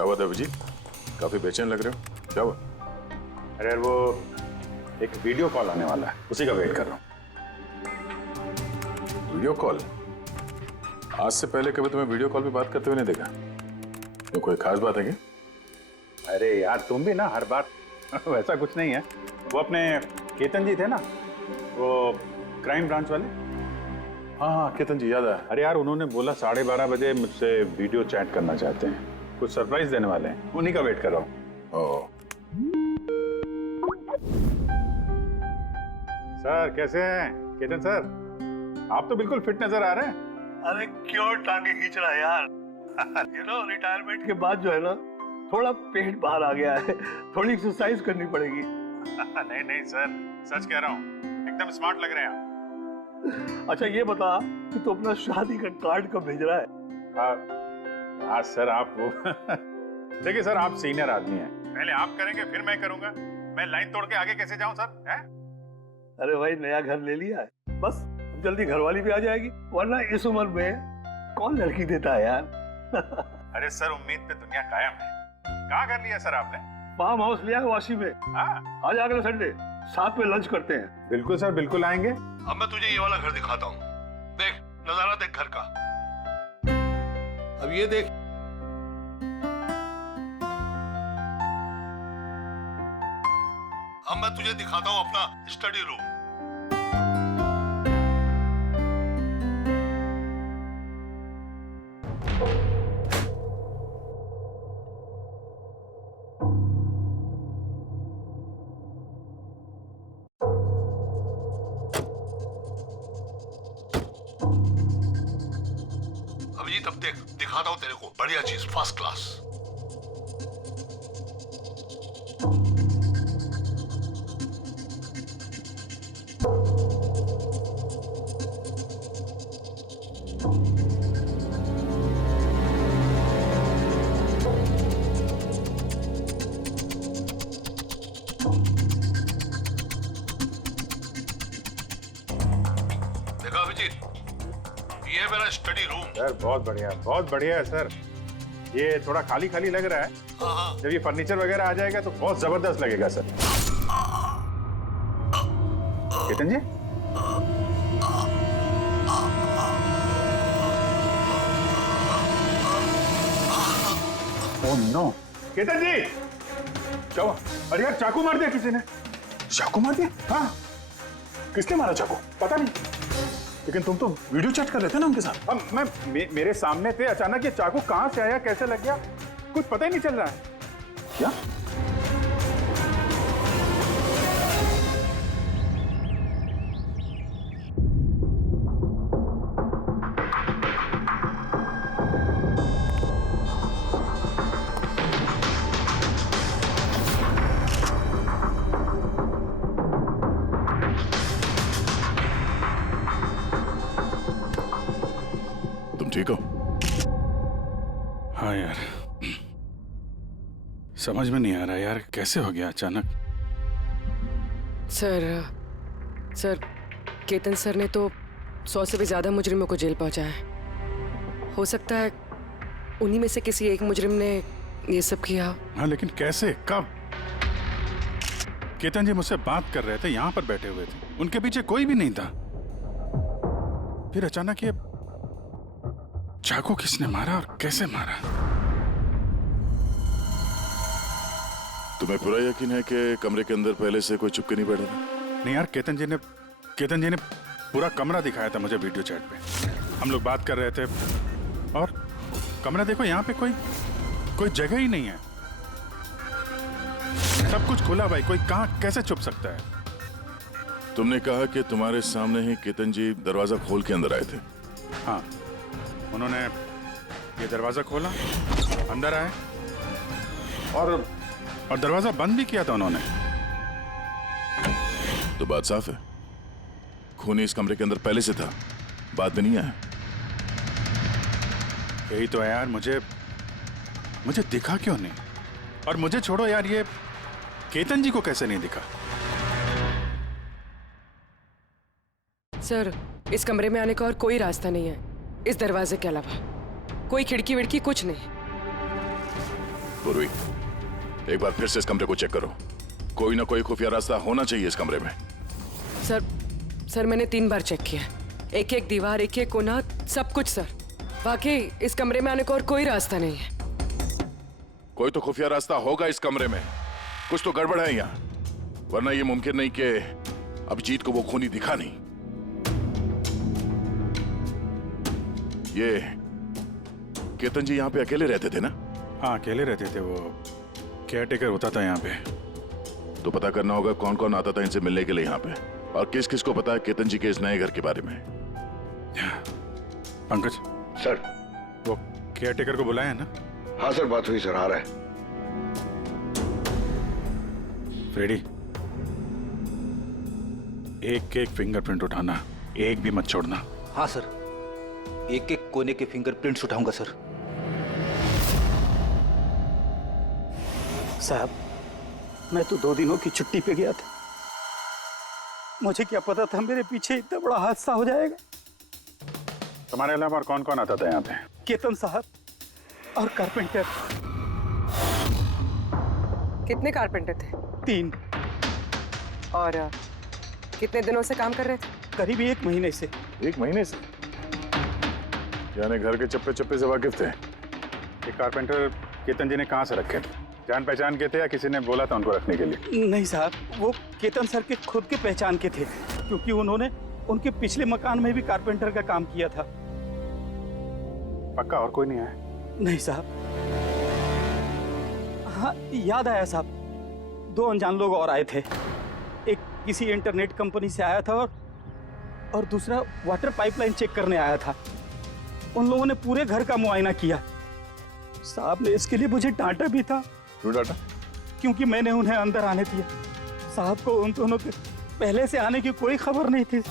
क्या हुआ था अभिजीत? काफी बेचैन लग रहे हो, क्या हुआ? अरे यार वो एक वीडियो कॉल आने वाला है, उसी का वेट कर रहा हूँ। Video call? आज से पहले कभी तुम्हें वीडियो कॉल पे बात करते हुए नहीं देखा। तो कोई खास बात है क्या? अरे यार तुम भी ना हर बार वैसा कुछ नहीं है। वो अपने केतन जी थे ना, वो क्राइम ब्रांच वाले। हाँ हाँ केतन जी, याद आया। अरे यार उन्होंने बोला 12:30 बजे मुझसे वीडियो चैट करना चाहते हैं, कुछ सरप्राइज देने वाले हैं, उन्हीं का वेट कर रहा हूँ। ओह, सर कैसे हैं केतन सर? आप तो बिल्कुल फिट नजर आ रहे हैं। अरे क्यों टांगे खींच रहा है यार? रिटायरमेंट के बाद जो है ना, थोड़ा पेट बाहर आ गया है, थोड़ी एक्सरसाइज करनी पड़ेगी। नहीं नहीं सर, सच कह रहा हूँ, एकदम स्मार्ट लग रहे हैं आप। अच्छा ये बता कि तू अपना शादी का कार्ड कब भेज रहा है? हाँ सर आप वो देखिए सर, आप सीनियर आदमी हैं, पहले आप करेंगे फिर मैं करूंगा। मैं लाइन तोड़ के आगे कैसे जाऊं सर? है? अरे भाई नया घर ले लिया है, बस जल्दी घरवाली भी आ जाएगी, वरना इस उम्र में कौन लड़की देता है यार? अरे सर उम्मीद पे दुनिया कायम है। कहाँ घर लिया सर आपने? फार्म हाउस लिया है वाशी में। हाँ आज अगले संडे साथ में लंच करते हैं। बिल्कुल सर, बिल्कुल आएंगे। अब मैं तुझे ये वाला घर दिखाता हूँ, देख नजारा देख घर का। अब ये देख, अब मैं तुझे दिखाता हूँ अपना स्टडी रूम। अभिजीत अब देख, दिखाता हूँ तेरे को बढ़िया चीज, फर्स्ट क्लास। देखा अभिजीत, ये है मेरा स्टडी रूम। सर बहुत बढ़िया है सर। ये थोड़ा खाली खाली लग रहा है, हाँ जब ये फर्नीचर वगैरह आ जाएगा तो बहुत जबरदस्त लगेगा सर। केतन जी, ओह नो, केतन जी क्या हुआ? अरे यार चाकू मार दिया किसी ने। चाकू मार दिया? हाँ किसने मारा चाकू? पता नहीं। लेकिन तुम तो वीडियो चैट कर रहे थे ना उनके साथ। अब मेरे सामने थे, अचानक ये चाकू कहाँ से आया, कैसे लग गया, कुछ पता ही नहीं चल रहा है। क्या? ठीक हो? हाँ यार, समझ में नहीं आ रहा यार, कैसे हो गया अचानक। सर केतन सर ने तो 100 से भी ज्यादा मुजरिमों को जेल पहुंचाया है। हो सकता है उन्हीं में से किसी एक मुजरिम ने ये सब किया हो। हाँ लेकिन कैसे, कब? केतन जी मुझसे बात कर रहे थे, यहाँ पर बैठे हुए थे, उनके पीछे कोई भी नहीं था। फिर अचानक ये चाकू किसने मारा और कैसे मारा? तुम्हें पूरा यकीन है कि कमरे के अंदर पहले से कोई चुपके नहीं बैठा था? नहीं यार, केतन जी ने पूरा कमरा दिखाया था मुझे वीडियो चैट पे। हम लोग बात कर रहे थे और कमरा देखो, यहाँ पे कोई जगह ही नहीं है, सब कुछ खुला भाई, कोई कहाँ कैसे छुप सकता है? तुमने कहा कि तुम्हारे सामने ही केतन जी दरवाजा खोल के अंदर आए थे। हाँ, उन्होंने ये दरवाजा खोला, अंदर आए और दरवाजा बंद भी किया था उन्होंने। तो बात साफ है, खूनी इस कमरे के अंदर पहले से था, बाद में नहीं आया। यही तो है यार, मुझे दिखा क्यों नहीं? और मुझे छोड़ो यार, ये केतन जी को कैसे नहीं दिखा? सर इस कमरे में आने का और कोई रास्ता नहीं है इस दरवाजे के अलावा, कोई खिड़की विड़की कुछ नहीं। पूर्वी, एक बार फिर से इस कमरे को चेक करो। कोई ना कोई खुफिया रास्ता होना चाहिए इस कमरे में। सर मैंने 3 बार चेक किया, एक एक दीवार, एक एक कोना, सब कुछ सर। वाकई इस कमरे में आने का और कोई रास्ता नहीं है। कोई तो खुफिया रास्ता होगा इस कमरे में, कुछ तो गड़बड़ है यहाँ, वरना ये मुमकिन नहीं कि अभिजीत को वो खूनी दिखा नहीं। ये केतन जी यहाँ पे अकेले रहते थे ना? हाँ, अकेले रहते थे, वो केयर टेकर होता था यहाँ पे। तो पता करना होगा कौन कौन आता था इनसे मिलने के लिए यहाँ पे, और किस किस को पता है केतन जी के इस नए घर के बारे में। पंकज सर। वो केयर टेकर को बुलाया है ना? हाँ सर, बात हुई सर, आ रहा है। फ्रेडी, एक एक फिंगरप्रिंट उठाना, एक भी मत छोड़ना। हाँ सर, एक एक कोने के फिंगरप्रिंट्स उठाऊंगा सर। साहब, मैं तो 2 दिनों की छुट्टी पे गया था। मुझे क्या पता था मेरे पीछे इतना बड़ा हादसा हो जाएगा। तुम्हारे अलावा और कौन कौन आता था यहाँ पे? केतन साहब और कारपेंटर। कितने कारपेंटर थे? 3। और कितने दिनों से काम कर रहे थे? करीब 1 महीने से। 1 महीने से? यानी घर के चप्पे चप्पे से वाकिफ थे। ये कारपेंटर केतन जी ने कहाँ से रखे थे? जान पहचान के थे या किसी ने बोला था उनको रखने के लिए? नहीं साहब, वो केतन सर के खुद के पहचान के थे, क्योंकि उन्होंने उनके पिछले मकान में भी कारपेंटर का काम किया था। पक्का और कोई नहीं आया? नहीं साहब। हाँ, याद आया साहब, 2 अनजान लोग और आए थे। एक किसी इंटरनेट कंपनी से आया था और दूसरा वाटर पाइपलाइन चेक करने आया था। उन लोगों ने पूरे घर का मुआयना किया। साहब ने इसके लिए मुझे डांटा भी था। क्यों डांटा? क्योंकि मैंने उन्हें अंदर आने दिया। साहब को उन दोनों के पहले से आने की कोई खबर नहीं थी,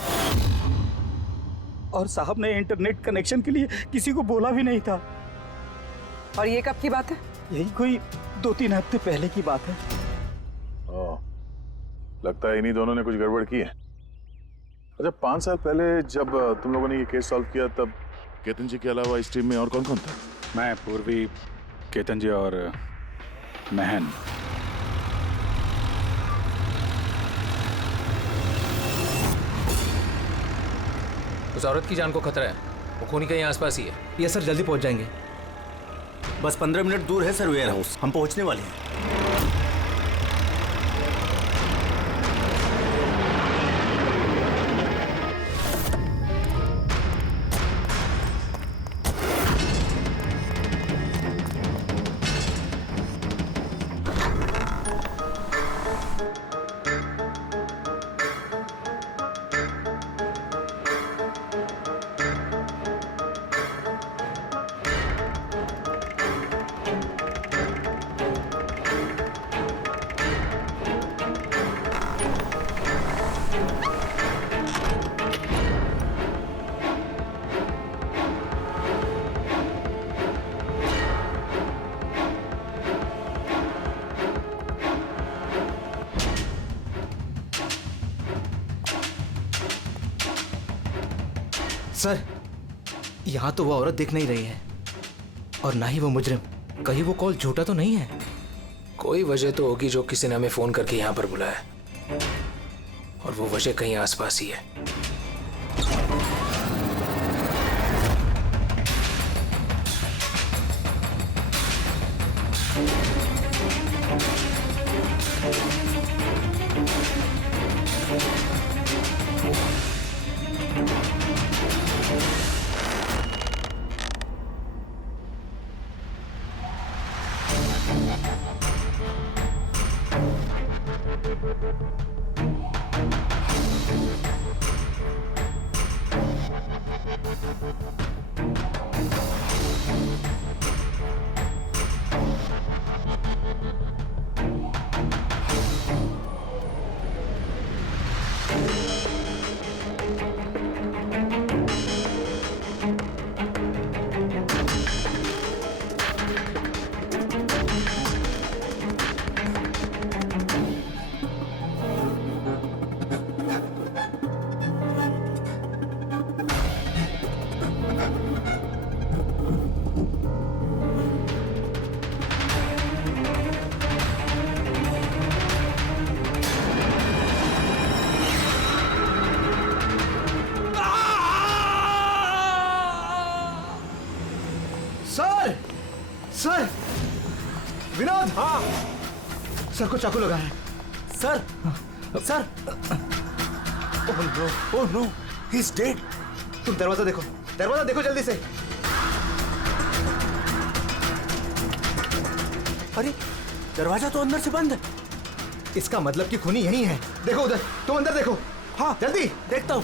और साहब ने इंटरनेट कनेक्शन के लिए किसी को बोला भी नहीं था। और ये कब की बात है? यही कोई 2-3 हफ्ते पहले की बात है। ओह, लगता है इन्हीं दोनों ने कुछ गड़बड़ की है। अच्छा, 5 साल पहले जब तुम लोगों ने ये केस सॉल्व किया, तब केतन जी के अलावा इस टीम में और कौन कौन था? मैं, पूर्वी, केतन जी और महन। उस औरत की जान को खतरा है, वो खूनी कहीं आसपास ही है। ये सर जल्दी पहुंच जाएंगे। बस 15 मिनट दूर है सर वेयर हाउस, हम पहुंचने वाले हैं। सर, यहाँ तो वो औरत दिख नहीं रही है, और ना ही वो मुजरिम। कहीं वो कॉल झूठा तो नहीं है? कोई वजह तो होगी जो किसी ने हमें फोन करके यहाँ पर बुलाया, और वो वजह कहीं आसपास ही है। Sir sir Vinod. हाँ सर को चाकू लगा है। Sir sir oh no he is dead. तुम दरवाजा देखो जल्दी से। अरे दरवाजा तो अंदर से बंद है। इसका मतलब कि खूनी यही है। देखो उधर, तुम अंदर देखो। हाँ जल्दी। देखता हूं।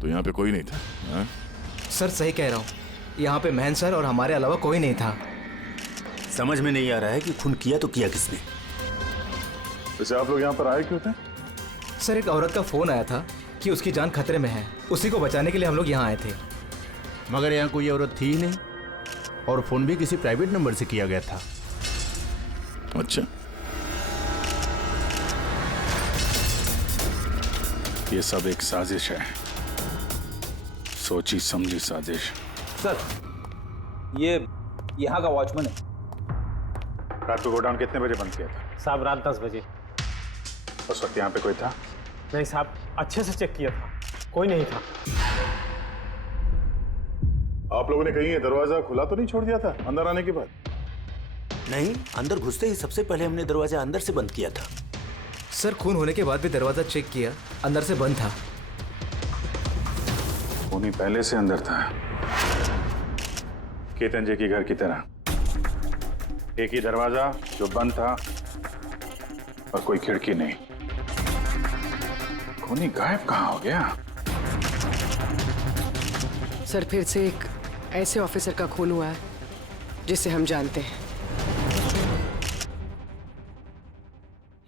तो यहाँ पे कोई नहीं था? हाँ? सर सही कह रहा हूँ, यहाँ पे महन सर और हमारे अलावा कोई नहीं था। समझ में नहीं आ रहा है कि खून किया तो किया किसने। वैसे आप लोग यहाँ पर आए क्यों थे? सर एक औरत का फोन आया था कि उसकी जान खतरे में है, उसी को बचाने के लिए हम लोग यहाँ आए थे। मगर यहाँ कोई औरत थी ही नहीं और फोन भी किसी प्राइवेट नंबर से किया गया था। अच्छा, ये सब एक साजिश है, सोची समझी साजिश। सर ये यहाँ का वॉचमैन है। रात को गोडाउन कितने बजे बंद किया था? साहब रात 10 बजे। उस वक्त यहाँ पे कोई था? नहीं साहब, अच्छे से चेक किया था, कोई नहीं था। आप लोगों ने कहीं ये दरवाजा खुला तो नहीं छोड़ दिया था अंदर आने के बाद? नहीं, अंदर घुसते ही सबसे पहले हमने दरवाजा अंदर से बंद किया था। सर खून होने के बाद भी दरवाजा चेक किया, अंदर से बंद था। खूनी पहले से अंदर था, केतन जी के घर की तरह। एक ही दरवाजा जो बंद था और कोई खिड़की नहीं। खूनी गायब कहाँ हो गया? सर फिर से एक ऐसे ऑफिसर का खून हुआ है जिसे हम जानते हैं।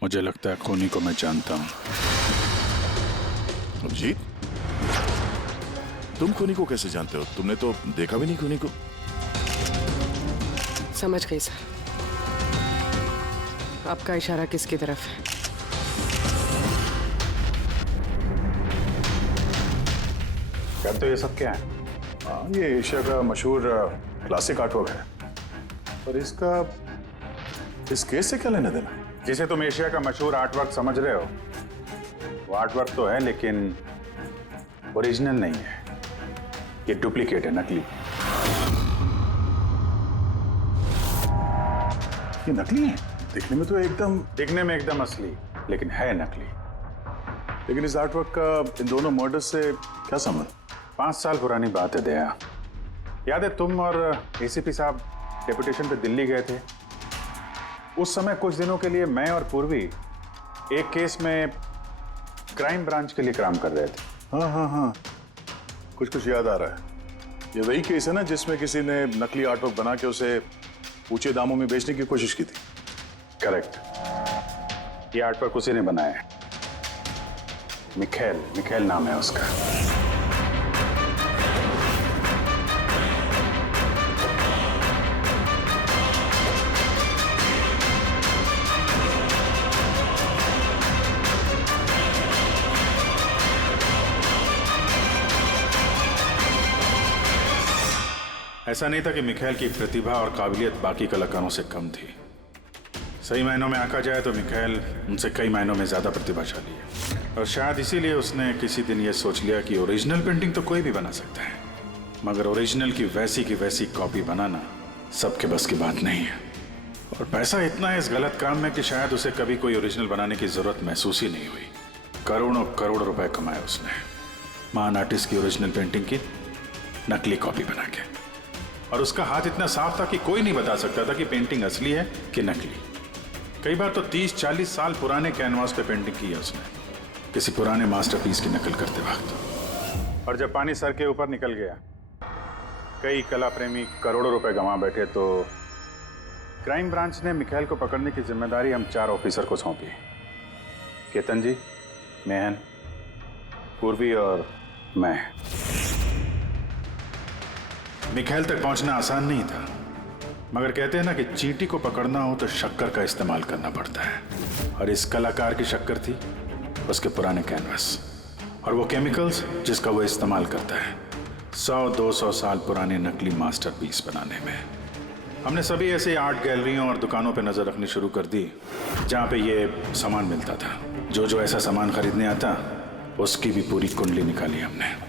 मुझे लगता है खूनी को मैं जानता हूँ। अभिजीत, तुम खूनी को कैसे जानते हो? तुमने तो देखा भी नहीं खूनी को। समझ गई सर, आपका इशारा किसकी तरफ है? कहते हो ये सब क्या है? ये एशिया का मशहूर क्लासिक आर्टवर्क है, पर इसका इस केस से क्या लेना देना? जिसे तुम एशिया का मशहूर आर्टवर्क समझ रहे हो, वो आर्टवर्क तो है लेकिन ओरिजिनल नहीं है। ये डुप्लीकेट है, नकली। ये नकली है? दिखने में एकदम असली, लेकिन है नकली। लेकिन इस आर्टवर्क का इन दोनों मर्डर्स से क्या संबंध? 5 साल पुरानी बात है दया। याद है तुम और एसीपी साहब डेपुटेशन पे दिल्ली गए थे? उस समय कुछ दिनों के लिए मैं और पूर्वी एक केस में क्राइम ब्रांच के लिए काम कर रहे थे। हाँ, कुछ याद आ रहा है। ये वही केस है ना जिसमें किसी ने नकली आर्टवर्क बना के उसे ऊंचे दामों में बेचने की कोशिश की थी? करेक्ट। ये आर्टवर्क उसी ने बनाया है। मिखेल नाम है उसका। ऐसा नहीं था कि मिखेल की प्रतिभा और काबिलियत बाकी कलाकारों से कम थी। सही मायनों में आंका जाए तो मिखेल उनसे कई मायनों में ज्यादा प्रतिभाशाली है, और शायद इसीलिए उसने किसी दिन ये सोच लिया कि ओरिजिनल पेंटिंग तो कोई भी बना सकता है, मगर ओरिजिनल की वैसी कॉपी बनाना सबके बस की बात नहीं है। और पैसा इतना है इस गलत काम में कि शायद उसे कभी कोई ओरिजिनल बनाने की जरूरत महसूस ही नहीं हुई। करोड़ों रुपए कमाए उसने महान आर्टिस्ट की ओरिजिनल पेंटिंग की नकली कॉपी बना के। और उसका हाथ इतना साफ था कि कोई नहीं बता सकता था कि पेंटिंग असली है कि नकली। कई बार तो 30-40 साल पुराने कैनवास पे पेंटिंग की है उसने, किसी पुराने मास्टरपीस की नकल करते वक्त। और जब पानी सर के ऊपर निकल गया, कई कला प्रेमी करोड़ों रुपए गंवा बैठे, तो क्राइम ब्रांच ने मिखेल को पकड़ने की जिम्मेदारी हम 4 ऑफिसर को सौंपी। केतन जी, मेहन, पूर्वी और मैं। मिखेल तक पहुंचना आसान नहीं था, मगर कहते हैं ना कि चींटी को पकड़ना हो तो शक्कर का इस्तेमाल करना पड़ता है, और इस कलाकार की शक्कर थी उसके पुराने कैनवस और वो केमिकल्स जिसका वो इस्तेमाल करता है 100-200 साल पुराने नकली मास्टरपीस बनाने में। हमने सभी ऐसे आर्ट गैलरियों और दुकानों पे नजर रखनी शुरू कर दी जहाँ पे ये सामान मिलता था। जो ऐसा सामान खरीदने आता उसकी भी पूरी कुंडली निकाली हमने।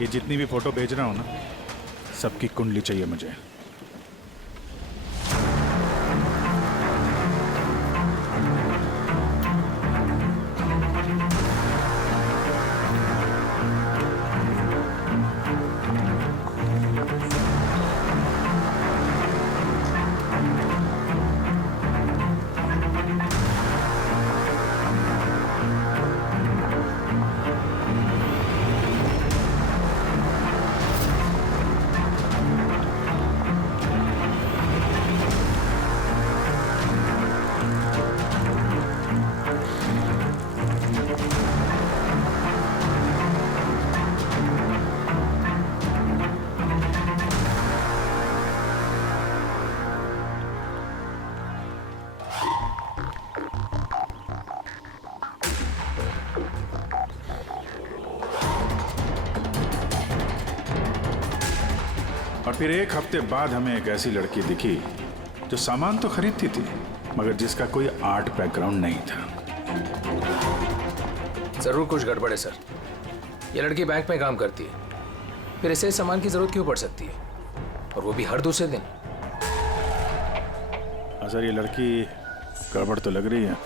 ये जितनी भी फोटो भेज रहा हूं ना, सबकी कुंडली चाहिए मुझे। और फिर एक हफ्ते बाद हमें एक ऐसी लड़की दिखी जो सामान तो खरीदती थी मगर जिसका कोई आर्ट बैकग्राउंड नहीं था। जरूर कुछ गड़बड़ है सर। ये लड़की बैंक में काम करती है, फिर ऐसे सामान की जरूरत क्यों पड़ सकती है, और वो भी हर दूसरे दिन। सर ये लड़की गड़बड़ तो लग रही है।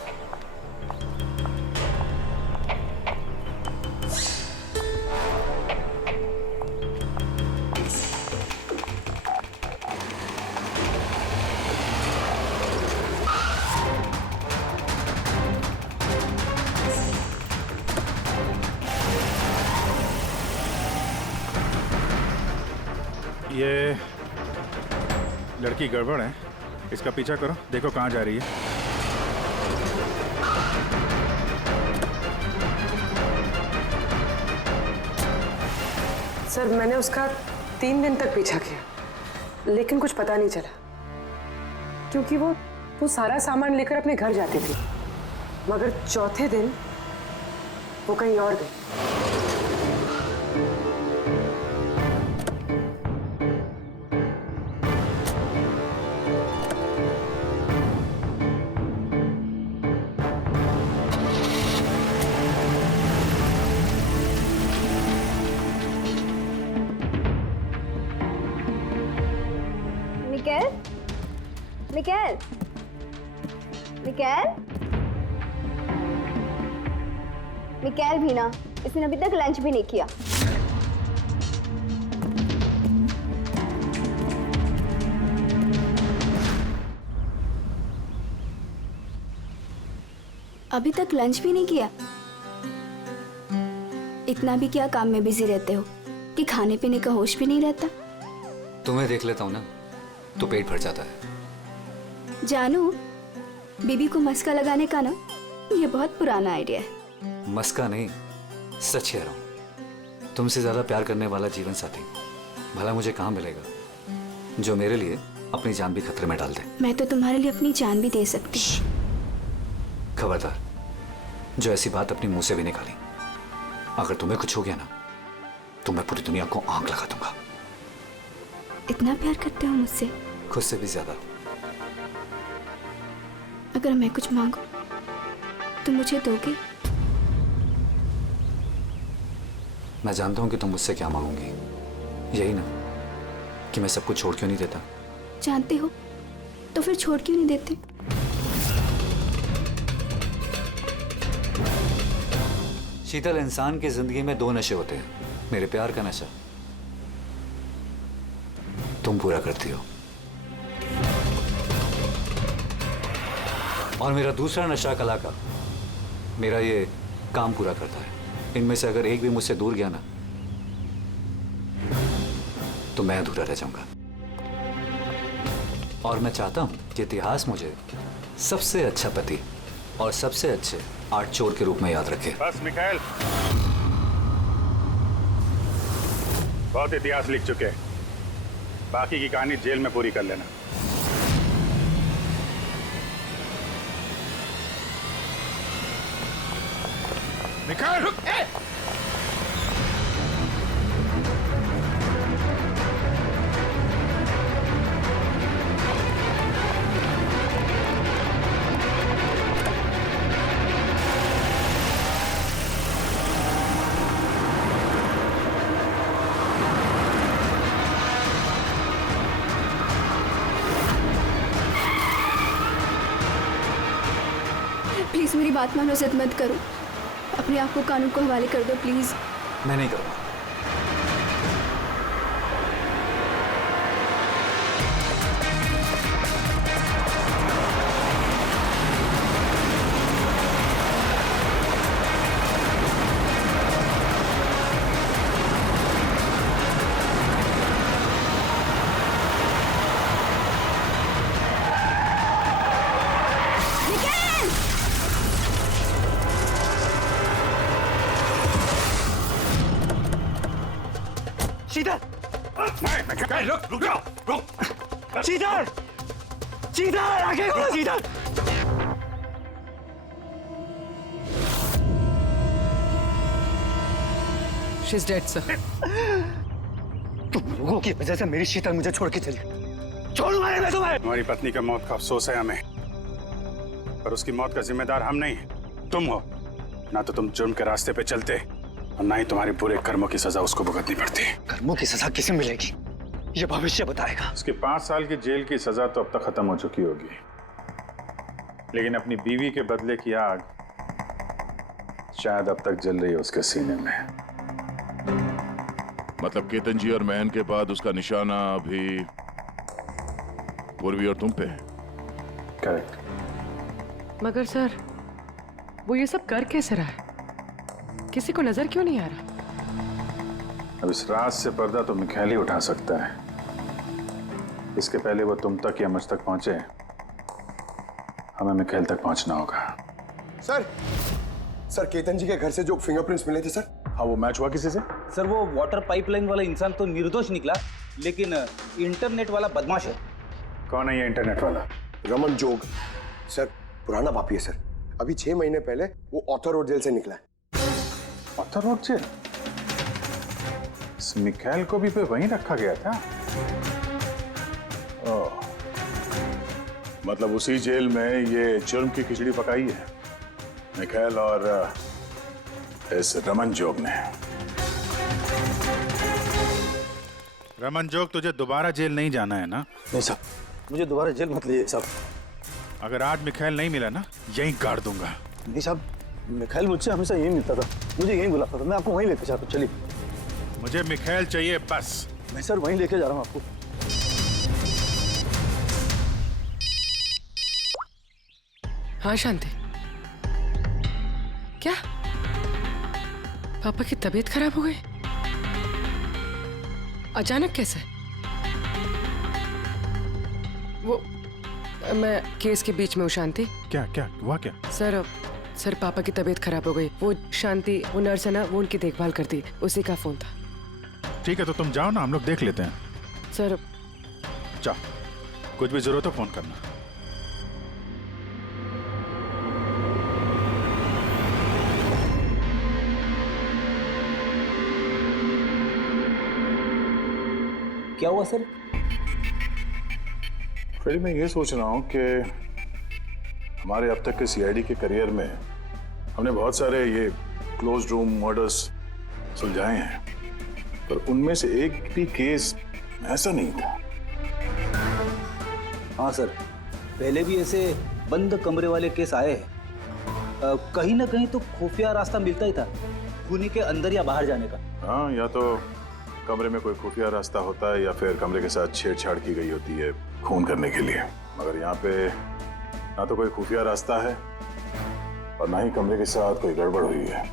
ये लड़की गड़बड़ है, इसका पीछा करो, देखो कहाँ जा रही है। सर मैंने उसका 3 दिन तक पीछा किया लेकिन कुछ पता नहीं चला, क्योंकि वो सारा सामान लेकर अपने घर जाती थी, मगर चौथे दिन वो कहीं और गई। मिकेल, मिकेल, मिकेल भी ना, इसने अभी तक लंच भी नहीं किया। अभी तक लंच भी नहीं किया? इतना भी क्या काम में बिजी रहते हो कि खाने पीने का होश भी नहीं रहता? तुम्हें देख लेता हूँ ना तो पेट भर जाता है। जानू, बीबी को मस्का लगाने का ना ये बहुत पुराना आइडिया है। मस्का नहीं, सच कह रहा हूँ। तुमसे ज्यादा प्यार करने वाला जीवन साथी भला मुझे कहाँ मिलेगा जो मेरे लिए अपनी जान भी खतरे में डाल दे। मैं तो तुम्हारे लिए अपनी जान भी दे सकती। खबरदार, जो ऐसी बात अपने मुंह से भी निकाली। अगर तुम्हें कुछ हो गया ना तो मैं पूरी दुनिया को आग लगा दूंगा। इतना प्यार करते हो मुझसे? खुद से भी ज्यादा। अगर मैं कुछ मांगू तो मुझे दोगे? मैं जानता हूं कि तुम मुझसे क्या मांगोगी, यही ना कि मैं सब कुछ छोड़ क्यों नहीं देता। जानते हो तो फिर छोड़ क्यों नहीं देते? शीतल, इंसान की जिंदगी में 2 नशे होते हैं, मेरे प्यार का नशा तुम पूरा करती हो, और मेरा दूसरा नशा कला का, मेरा ये काम पूरा करता है। इनमें से अगर एक भी मुझसे दूर गया ना तो मैं अधूरा रह जाऊंगा। और मैं चाहता हूं कि इतिहास मुझे सबसे अच्छा पति और सबसे अच्छे आर्ट चोर के रूप में याद रखे। बस मिखाइल, बहुत इतिहास लिख चुके हैं, बाकी की कहानी जेल में पूरी कर लेना। मिखाइल रुक! प्लीज मेरी बात मानो, जिद मत करो। अपने आप को कानून को हवाले कर दो प्लीज। मैं नहीं करूंगा। शीतल! रुक जाओ, रुक। शीतल! शीतल! आगे खोलो शीतल! She's dead, sir. तुम लोगों की वजह से मेरी शीतल मुझे छोड़ के चली गई। छोड़ूंगा नहीं मैं तुम्हें। हमारी पत्नी का मौत का अफसोस है हमें, पर उसकी मौत का जिम्मेदार हम नहीं, तुम हो। ना तो तुम जुर्म के रास्ते पे चलते और ना ही तुम्हारे बुरे कर्मों की सजा उसको भुगतनी पड़ती। कर्मों की सजा किसे मिलेगी ये भविष्य बताएगा। उसकी 5 साल की जेल की सजा तो अब तक खत्म हो चुकी होगी, लेकिन अपनी बीवी के बदले की आग शायद अब तक जल रही है उसके सीने में। मतलब केतन जी और महन के बाद उसका निशाना अभी पूर्वी और तुम पे है। करेक्ट। मगर सर वो ये सब कर कैसे रहा है? किसी को नजर क्यों नहीं आ रहा? अब इस राज से पर्दा तो मिखाइल ही उठा सकता है। इसके पहले वो तुम तक या मुझ तक पहुंचे, हमें मिखाइल तक पहुंचना होगा। सर केतन जी के घर से जो फिंगरप्रिंट्स मिले थे सर। हाँ, वो मैच हुआ किसी से? सर वो वाटर पाइपलाइन वाला इंसान तो निर्दोष निकला, लेकिन इंटरनेट वाला बदमाश है। कौन है ये इंटरनेट वाला? रमन जोग सर, पुराना पापी है सर। अभी 6 महीने पहले वो ऑथर रोड जेल से निकला है। Arthur road jail? इस मिखाइल को भी पे वहीं रखा गया था। ओह, मतलब उसी जेल में ये जुर्म की खिचड़ी पकाई है मिखाइल और इस रमन जोग ने। रमन जोग, तुझे दोबारा जेल नहीं जाना है ना? नहीं साहब, मुझे दोबारा जेल मत लीजिए साहब। अगर आज मिखाइल नहीं मिला ना, यहीं गाड़ दूंगा। नहीं साहब, मिखाइल मुझसे हमेशा यही मिलता था, मुझे यहीं बुलाता था। मैं आपको वहीं लेके जाता हूँ, चलिए। मुझे मिखाइल चाहिए बस। मैं सर वहीं लेके जा रहा हूँ आपको। हाँ शांति, क्या पापा की तबीयत खराब हो गई? अचानक कैसे? वो मैं केस के बीच में हूँ शांति। क्या क्या हुआ क्या? सर पापा की तबीयत खराब हो गई। वो शांति, वो नर्स है ना, वो उनकी देखभाल करती, उसी का फोन था। ठीक है, तो तुम जाओ ना, हम लोग देख लेते हैं। सर जाओ, कुछ भी जरूरत हो फोन करना। क्या हुआ सर? फिर मैं ये सोच रहा हूँ कि हमारे अब तक के सीआईडी के करियर में हमने बहुत सारे ये क्लोज रूम मर्डर्स सुलझाए हैं, पर उनमें से एक भी केस ऐसा नहीं था। हाँ सर, पहले भी ऐसे बंद कमरे वाले केस आए हैं। कहीं ना कहीं तो खुफिया रास्ता मिलता ही था खूनी के अंदर या बाहर जाने का। हाँ, या तो कमरे में कोई खुफिया रास्ता होता है या फिर कमरे के साथ छेड़छाड़ की गई होती है खून करने के लिए। मगर यहाँ पे ना तो कोई खुफिया रास्ता है और ना ही कमरे के साथ कोई गड़बड़ हुई है।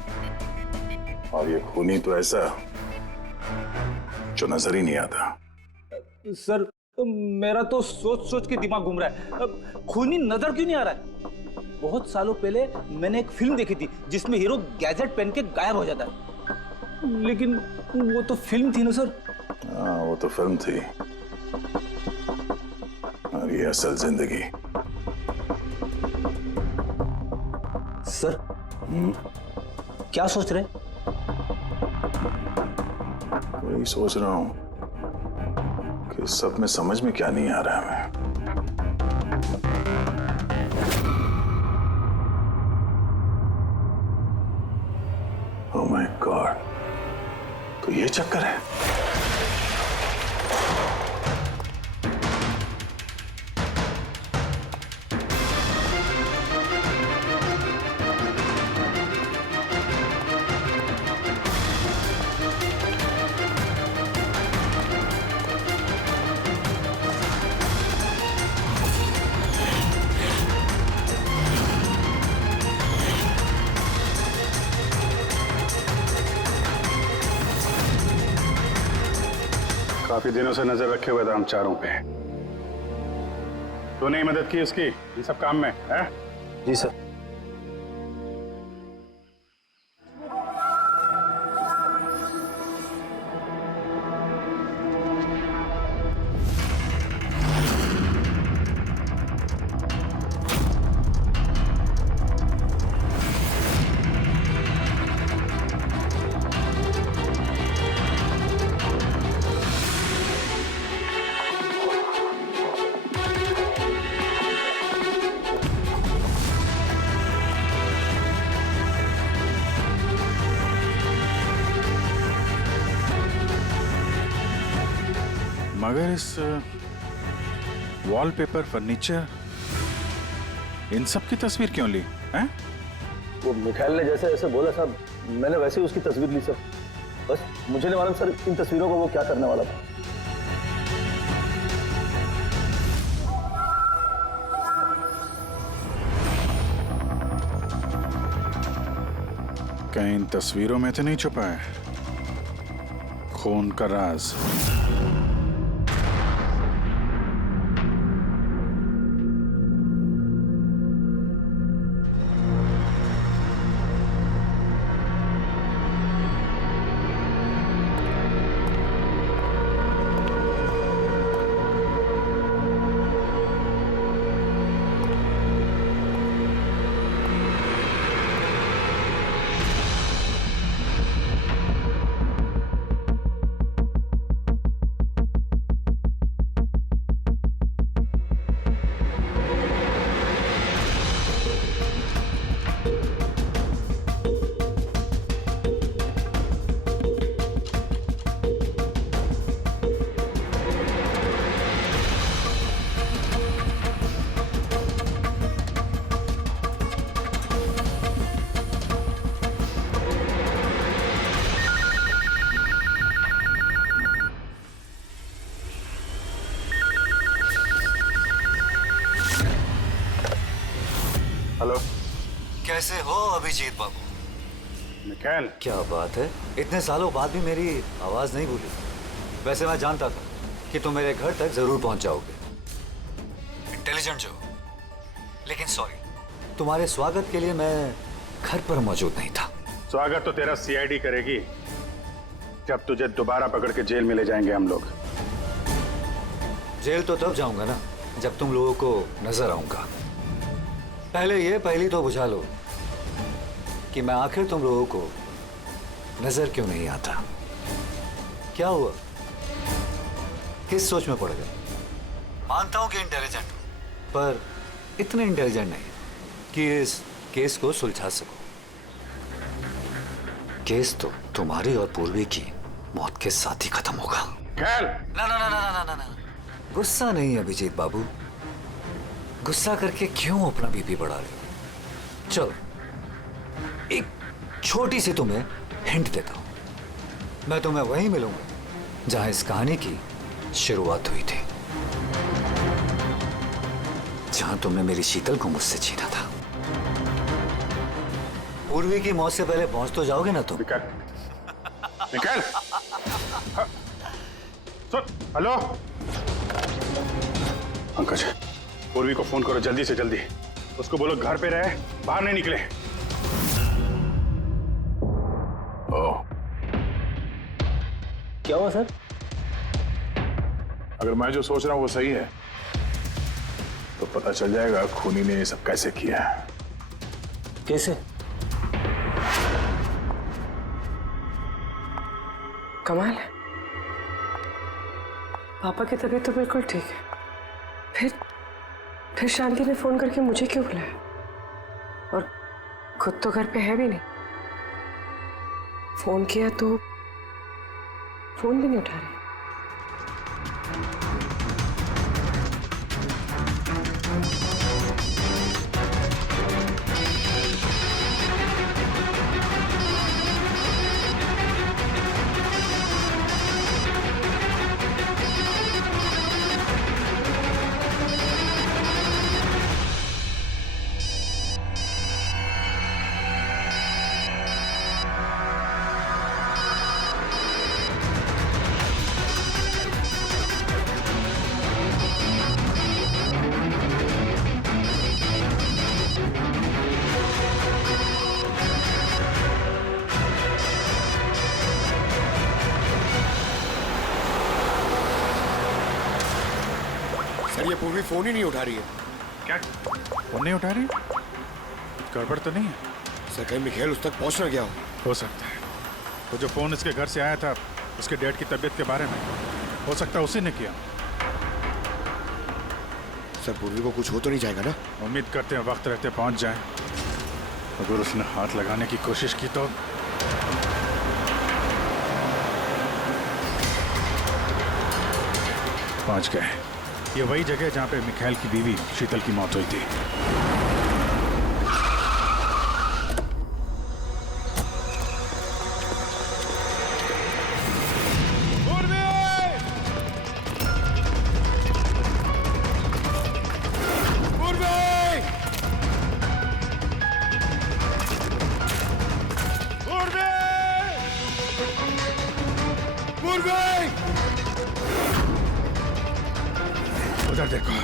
और ये खूनी तो ऐसा जो नजर ही नहीं आता। सर, मेरा तो सोच सोच के दिमाग घूम रहा है। खूनी नजर क्यों नहीं आ रहा है? बहुत सालों पहले मैंने एक फिल्म देखी थी जिसमें हीरो गैजेट पहन के गायब हो जाता है, लेकिन वो तो फिल्म थी ना सर। हाँ, वो तो फिल्म थी और ये असल जिंदगी। सर, क्या सोच रहे? वही सोच रहा हूँ कि सब में समझ में क्या नहीं आ रहा है। ओह माय गॉड, तो ये चक्कर है। काफी दिनों से नजर रखे हुए थे हम चारों पे। तूने ही मदद की उसकी इन सब काम में, है? जी सर। मगर इस वॉलपेपर, फर्नीचर, इन सब की तस्वीर क्यों ली हैं? वो मिखाइल ने जैसे ऐसे बोला साहब, मैंने वैसे ही उसकी तस्वीर ली सर। बस मुझे नहीं मालूम सर इन तस्वीरों को वो क्या करने वाला था। कहीं इन तस्वीरों में तो नहीं छुपा है खून का राज? हेलो, कैसे हो अभिजीत बाबू? मिखाइल, क्या बात है, इतने सालों बाद भी मेरी आवाज नहीं भूली। वैसे मैं जानता था कि तुम मेरे घर तक जरूर पहुंच जाओगे, इंटेलिजेंट जो। लेकिन सॉरी, तुम्हारे स्वागत के लिए मैं घर पर मौजूद नहीं था। स्वागत तो तेरा सीआईडी करेगी जब तुझे दोबारा पकड़ के जेल में ले जाएंगे हम लोग। जेल तो तब जाऊंगा ना जब तुम लोगों को नजर आऊंगा। पहली तो बुझा लो कि मैं आखिर तुम लोगों को नजर क्यों नहीं आता। क्या हुआ, किस सोच में पड़ गए? मानता हूं कि इंटेलिजेंट हो, पर इतने इंटेलिजेंट नहीं कि इस केस को सुलझा सको। केस तो तुम्हारी और पूर्वी की मौत के साथ ही खत्म होगा। खेल ना ना ना ना ना ना ना, गुस्सा नहीं अभिजीत बाबू, गुस्सा करके क्यों अपना बीपी बढ़ा रहे हो? चलो एक छोटी सी तुम्हें हिंट देता हूं, मैं तुम्हें वहीं मिलूंगा जहां इस कहानी की शुरुआत हुई थी, जहां तुमने मेरी शीतल को मुझसे छीना था। पूर्वी की मौत से पहले पहुंच तो जाओगे ना तुम? निकल। सुन, हेलो पंकज, पूर्वी को फोन करो जल्दी से जल्दी, उसको बोलो घर पे रहे, बाहर नहीं निकले। क्या हुआ सर? अगर मैं जो सोच रहा हूं वो सही है तो पता चल जाएगा खूनी ने ये सब कैसे किया। कैसे? कमाल है, पापा की तबीयत तो बिल्कुल ठीक है, फिर शांति ने फोन करके मुझे क्यों बुलाया? और खुद तो घर पे है भी नहीं। फोन किया तो फोन भी नहीं उठा रही। सर ये पूर्वी फोन ही नहीं उठा रही है। क्या फोन नहीं उठा रही? कुछ गड़बड़ तो नहीं है? सर कहीं मिखेल उस तक पहुंच ना गया हो सकता है वो जो फोन इसके घर से आया था उसके डैड की तबीयत के बारे में, हो सकता है उसी ने किया। सर पूर्वी को कुछ हो तो नहीं जाएगा ना? उम्मीद करते हैं वक्त रहते पहुंच जाए। अगर उसने हाथ लगाने की कोशिश की तो पहुंच गए। ये वही जगह है जहां पे मिखाइल की बीवी शीतल की मौत हुई थी। उधर देखो।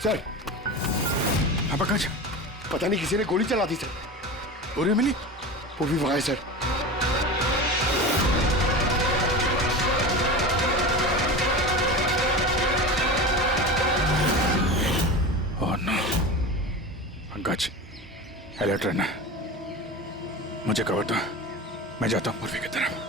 सर हाँ पंकज, पता नहीं किसी ने गोली चला दी सर। पूरी मिली? पूर्वी वहां है sir. Oh no Pankaj, alert रहना, मुझे कवर दो, मैं जाता हूँ पूर्वी की तरफ।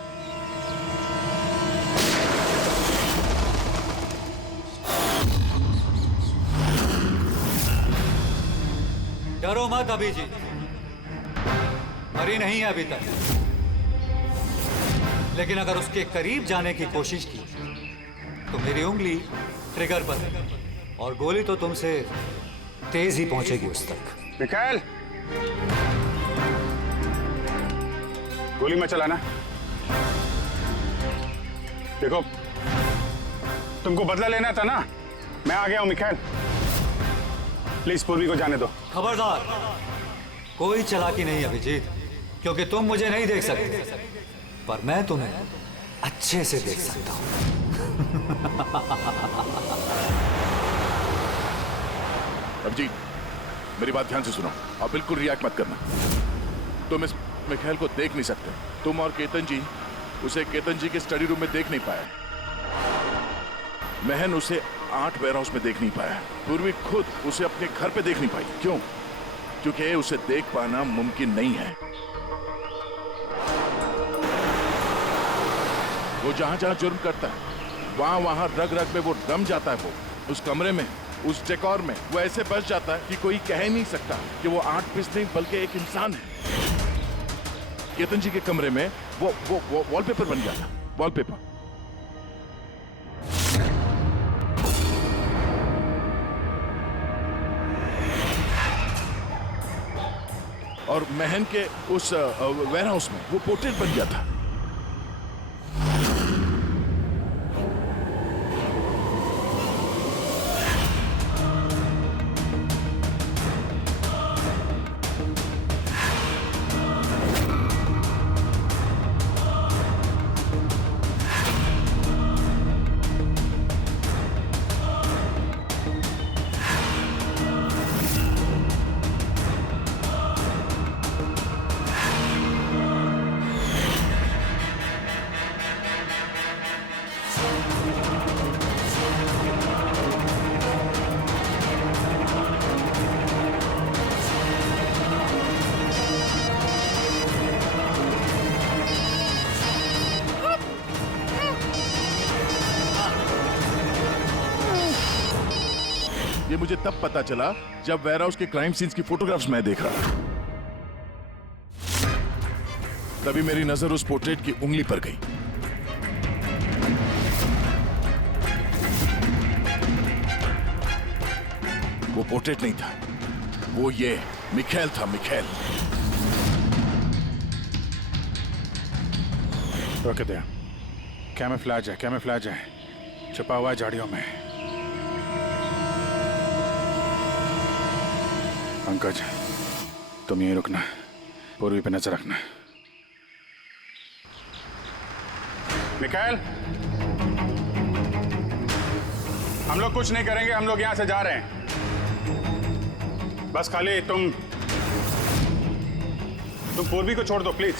डरो मत अभिजीत, मरी नहीं है अभी तक, लेकिन अगर उसके करीब जाने की कोशिश की तो मेरी उंगली ट्रिगर पर है और गोली तो तुमसे तेज ही पहुंचेगी उस तक। मिखाइल, गोली मत चलाना। देखो तुमको बदला लेना था ना, मैं आ गया हूं मिखाइल, प्लीज पूर्वी को जाने दो। खबरदार, कोई चालाकी नहीं अभिजीत, क्योंकि तुम मुझे नहीं देख सकते, पर मैं तुम्हें अच्छे से देख सकता हूं। अभिजीत, मेरी बात ध्यान से सुनो और बिल्कुल रिएक्ट मत करना। तुम इस मिखाइल को देख नहीं सकते। तुम और केतन जी उसे केतन जी के स्टडी रूम में देख नहीं पाए। महन उसे 8 वेयरहाउस में देख नहीं पाया। पूर्वी खुद उसे अपने घर पे देख नहीं पाई। क्यों? क्योंकि उसे देख पाना मुमकिन नहीं है। वो जहां जहां जुर्म करता है वहां वहां रग रग में वो रम जाता है। वो उस कमरे में, उस डेकोर में वो ऐसे बस जाता है कि कोई कह ही नहीं सकता कि वो 8 पीस नहीं बल्कि एक इंसान है। केतन जी के कमरे में वो वॉलपेपर बन गया था। वॉलपेपर। और महन के उस वेयरहाउस में वो पोर्ट्रेट बन गया था। ये मुझे तब पता चला जब वेयरहाउस के क्राइम सीन्स की फोटोग्राफ्स मैं देख रहा था। तभी मेरी नजर उस पोर्ट्रेट की उंगली पर गई। वो पोर्ट्रेट नहीं था, वो ये मिखाइल था। मिखाइल। रोक दे। कैमोफ्लेज है, कैमोफ्लेज है। छुपा हुआ है झाड़ियों में। पंकज, तुम यहीं रुकना, पूर्वी पे नजर रखना। मिखाइल, हम लोग कुछ नहीं करेंगे, हम लोग यहां से जा रहे हैं। बस खाली तुम पूर्वी को छोड़ दो प्लीज।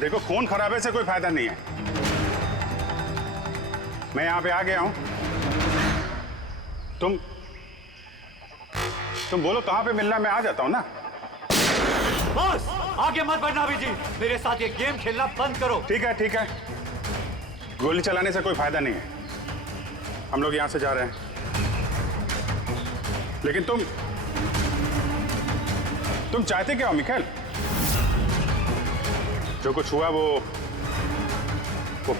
देखो, खून खराबे से कोई फायदा नहीं है। मैं यहां पे आ गया हूं। तुम बोलो कहां पे मिलना, मैं आ जाता हूं ना। बस आगे मत बढ़ना अभी जी, मेरे साथ ये गेम खेलना बंद करो। ठीक है, ठीक है। गोली चलाने से कोई फायदा नहीं है। हम लोग यहां से जा रहे हैं। लेकिन तुम चाहते क्या हो मिखाइल? जो कुछ हुआ वो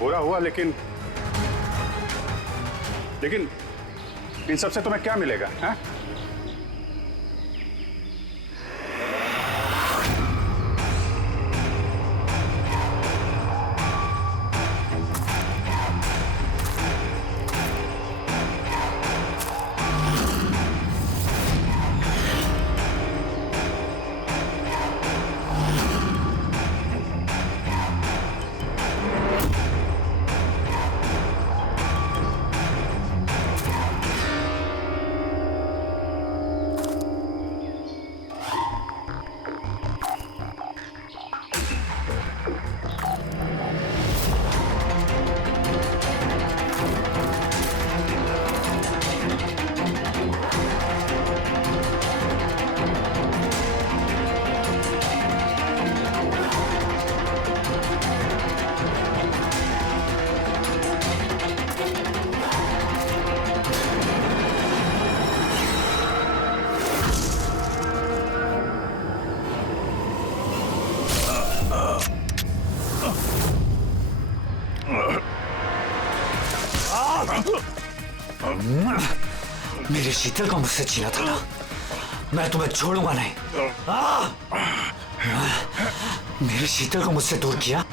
बुरा हुआ, लेकिन इन सबसे तुम्हें क्या मिलेगा? हैं? मेरे शीतल को मुझसे छीना था ना, मैं तुम्हें छोड़ूंगा नहीं। मेरे शीतल को मुझसे दूर किया।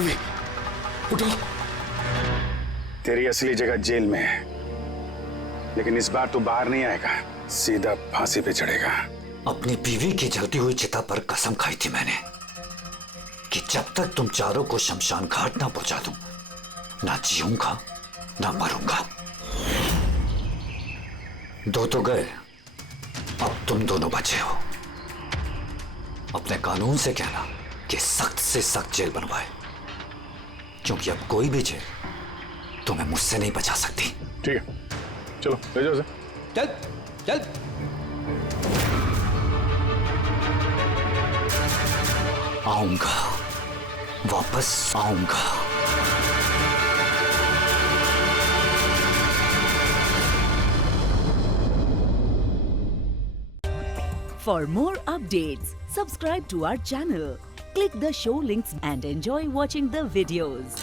उर्वी उठी। तेरी असली जगह जेल में है, लेकिन इस बार तू बाहर नहीं आएगा, सीधा फांसी पे चढ़ेगा। अपनी बीवी की जलती हुई चिता पर कसम खाई थी मैंने कि जब तक तुम चारों को शमशान घाट ना पहुंचा दूं, ना जीऊंगा ना मरूंगा। दो तो गए, अब तुम दोनों बचे हो। अपने कानून से कहना कि सख्त से सख्त जेल बनवाए, क्योंकि अब कोई भी जेल तुम्हें मुझसे नहीं बचा सकती। ठीक है, चलो ले जाओ उसे। चल चल। आऊंगा, वापस आऊंगा। For more updates, subscribe to our channel, click the show links and enjoy watching the videos.